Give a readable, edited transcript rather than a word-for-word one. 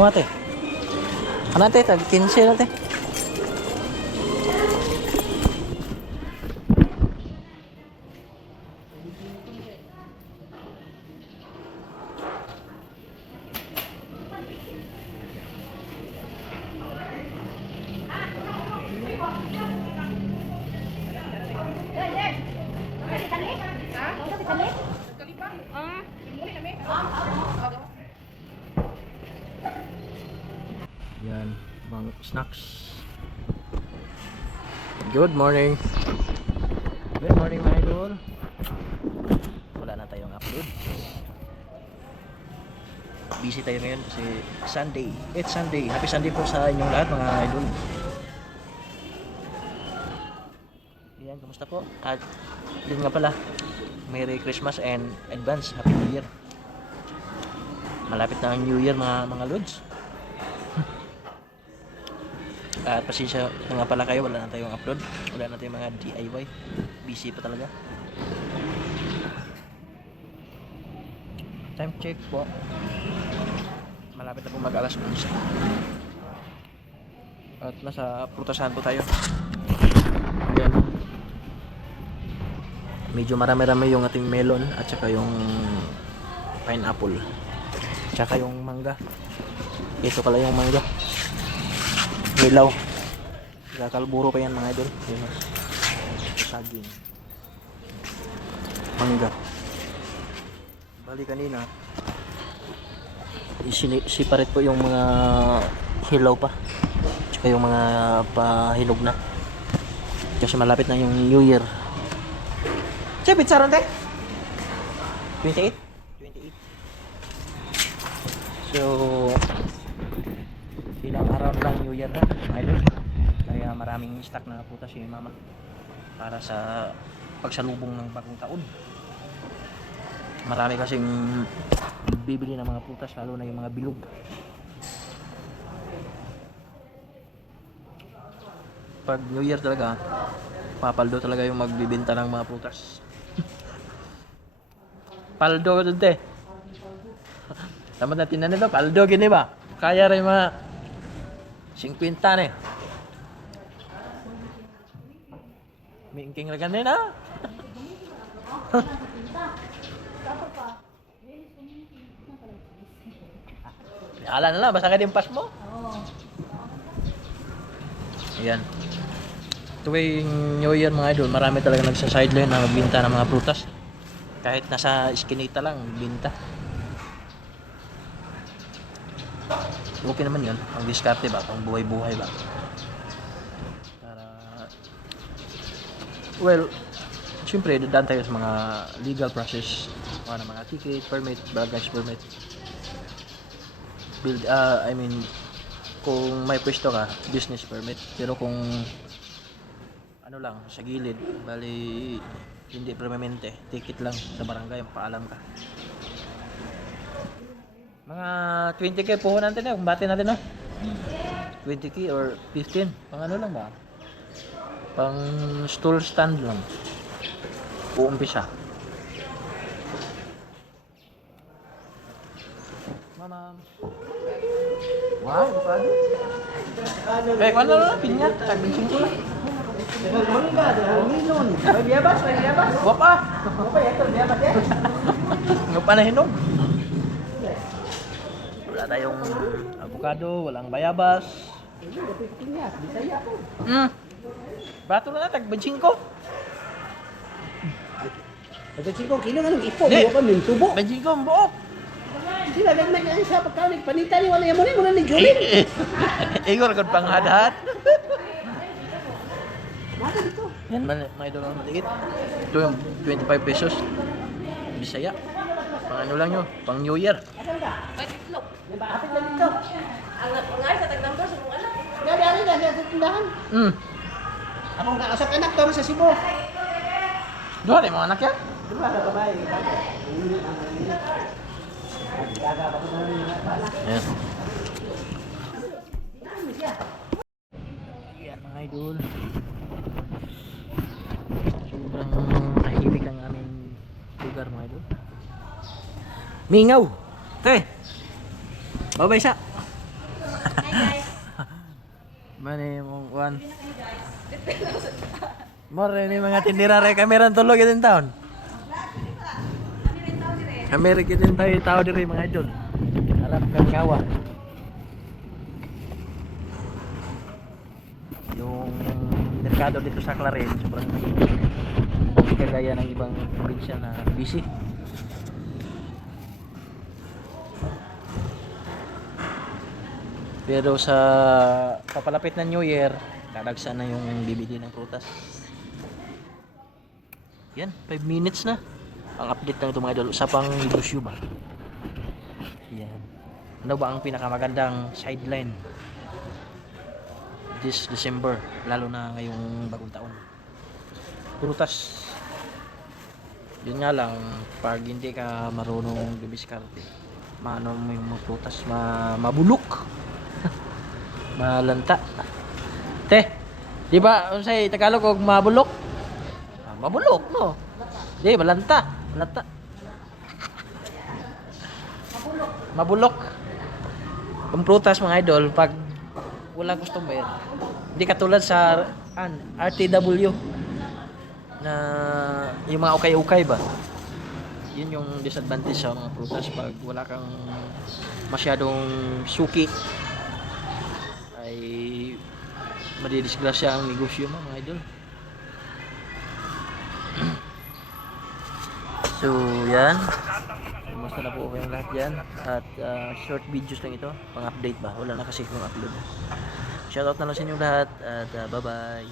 mo ate. Ano ate? Tag 15 ate. Yan, mga snacks. Good morning. Good morning mga idol. Wala na tayong upload. Busy tayo ngayon kasi Sunday. It's Sunday. Happy Sunday po sa inyong lahat mga idol. Yan, kumusta po? At yun nga pala, Merry Christmas and advance Happy New Year. Malapit na ang New Year mga lods. At pasensya na nga pala kayo, wala na tayong upload. Wala na tayong mga DIY. Busy pa talaga. Time check po. Malapit na po mag alas 11. At nasa prutasahan po tayo. Ayan. Medyo marami-rami yung ating melon at saka yung pineapple. Tsaka yung mangga. Ito pala yung mangga. Hilaw. Kakalburo pa yan mga idol. Saging. Mangga. Bali kanina separate po yung mga hilaw pa. Tsaka yung mga pahinog na. Kasi malapit na yung New Year. Che, pizza ron te? 28? 28. So ilang araw lang New Year na, idol. Kaya maraming stock na putas si mama para sa pagsalubong ng bagong taon. Marami kasing bibili ng mga putas, lalo na yung mga bilog. Pag New Year talaga, papaldo talaga yung magbibenta ng mga putas. Paldo doon te. Tama natin na nito, paldo gini ba? Kaya rin mga 50 na eh. Mingking lang ganun ha. Ala na lang, basta ka din pas mo. Ayan. Tuwing New Year mga idol, marami talaga nagsa-sideline na magbinta ng mga prutas. Kahit nasa iskinita lang, binta. Okay naman yun, pang diskarte ba, pang buhay-buhay ba. Para, well, siyempre, dadaan tayo sa mga legal process, mga ticket, permit, baggage permit. Build, I mean, kung may pwesto ka, business permit. Pero kung ano lang, sa gilid, bali hindi permanente, ticket lang sa barangay, paalam ka. Mga 20k puho natin na, kumbati natin no? 20k or 15, pang ano lang ba? Pang stool stand lang. Uumpisa. Mama. Wow, bukado. Eh, kung ano lang, pinya, tag-binsing ko lang. Mangga, milon. May biyabas, may biyabas. Wapa. Wapa, ito, biyabas yan. Ngapa na hinog. Wala tayong avocado, walang bayabas. Bato na tag-binsing ko. Tag-binsing ko, kilo nga ng ipo. Buo ka ng tubo. Binsing ko, buok. Hindi na, gagmay ka sa pagkalig. Panita ni wala mo na ni Jolene. Igor, kung panghadat. Mata dito. Yan man, mga idol ang matigit. Ito yung 25 pesos. Bisaya. Pang ano lang nyo, pang New Year. Asan ka? Itlog. Hapit na dito. Ang ngay sa tag-number sa mga anak. Gari-gari ka sa tindahan. Akong kausap anak to sa Cebu. Doon, ay mga anak yan. Diba, nakabay. Ayan. Ayan mga idol. Sobrang tahimik ang aming lugar mga idol. Mingaw! Te! Babay siya! Mani mong one. More ni mga tindira re kameran tulog din taon. Amerika din tayo tao diri mga idol. Harap kang kawa. Yung merkado dito sa Claren sobrang hindi kagaya ng ibang probinsya na busy. Pero sa papalapit na New Year, dadagsan na yung bibili ng prutas. Yan, 5 minutes na. Ang update ng ito mga idol. Usapang negosyo ba? Yan. Ano ba ang pinakamagandang sideline this December? Lalo na ngayong bagong taon. Prutas. Yun nga lang, pag hindi ka marunong dumiskarte, maano mo yung mga prutas, mabulok. Malanta. Te, di ba unsay Tagalog og mabulok? Ah, mabulok no. Di malanta, malanta. Mabulok. Ang prutas mga idol pag wala customer, hindi katulad sa RTW na yung mga ukay-ukay ba. Yun yung disadvantage sa mga prutas pag wala kang masyadong suki ay madidisgrasya ang negosyo mo mga idol. So yan, kumusta na po kayong lahat dyan at short videos lang ito pang update ba, wala na kasi kung upload. Shoutout na lang sa inyong lahat at bye bye.